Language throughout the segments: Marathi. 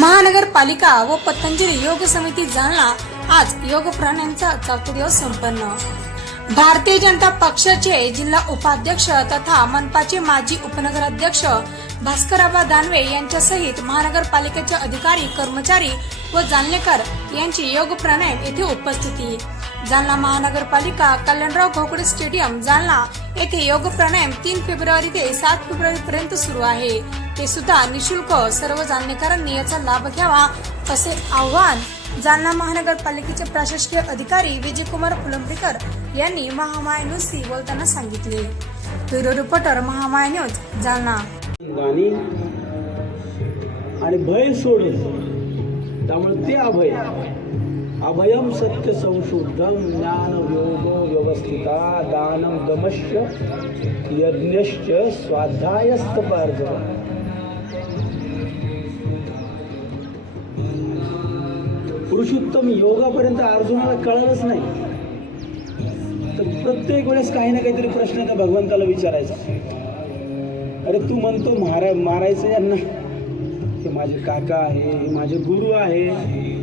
महानगरपालिका व पतंजली योग समिती जालना. आज योग प्राण्यांचा चौथा दिवस संपन्न. भारतीय जनता पक्षाचे जिल्हा उपाध्यक्ष तथा मनपाचे माजी उपनगराध्यक्ष भास्कराबा दानवे यांच्यासहित महानगरपालिकेचे अधिकारी कर्मचारी व जालनेकर यांची योग प्राणायाम येथे उपस्थिती. जालना महानगरपालिका कल्याणराव घोकडे स्टेडियम जालना येथे योग प्राणायाम तीन फेब्रुवारी ते सात फेब्रुवारी पर्यंत सुरू आहे. ते सुद्धा निशुल्क सर्व जालनेकरांनी याचा लाभ घ्यावा असे आव्हान जालना महानगरपालिकेचे प्रशासकीय अधिकारी विजयकुमार फुलंब्रीकर यांनी महामाय न्यूजशी बोलताना सांगितले. Bureau reporter Mahamaya news Jalna. गाणी आणि भय सोडून त्यामुळे ते अभय. अभयम सत्य संशुद्धम ज्ञान योग व्यवस्थिता दानम दमश्च यज्ञश्च स्वाध्यायस्तप अर्जव पुरुषोत्तम योगापर्यंत अर्जुनाला कळलंच नाही. तर प्रत्येक वेळेस काही ना काहीतरी प्रश्न त्या भगवंताला विचारायचा. अरे तू म्हणतो मारा मारायचं यांना. हे माझे काका आहे हे माझे गुरु आहे.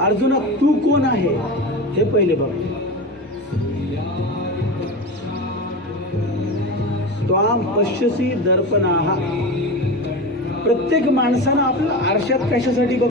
अर्जुना तू कोण आहे? हे पहिले बघ. त्वाम पश्यसी दर्पणा. प्रत्येक माणसानं आपलं आरशात कशासाठी बघ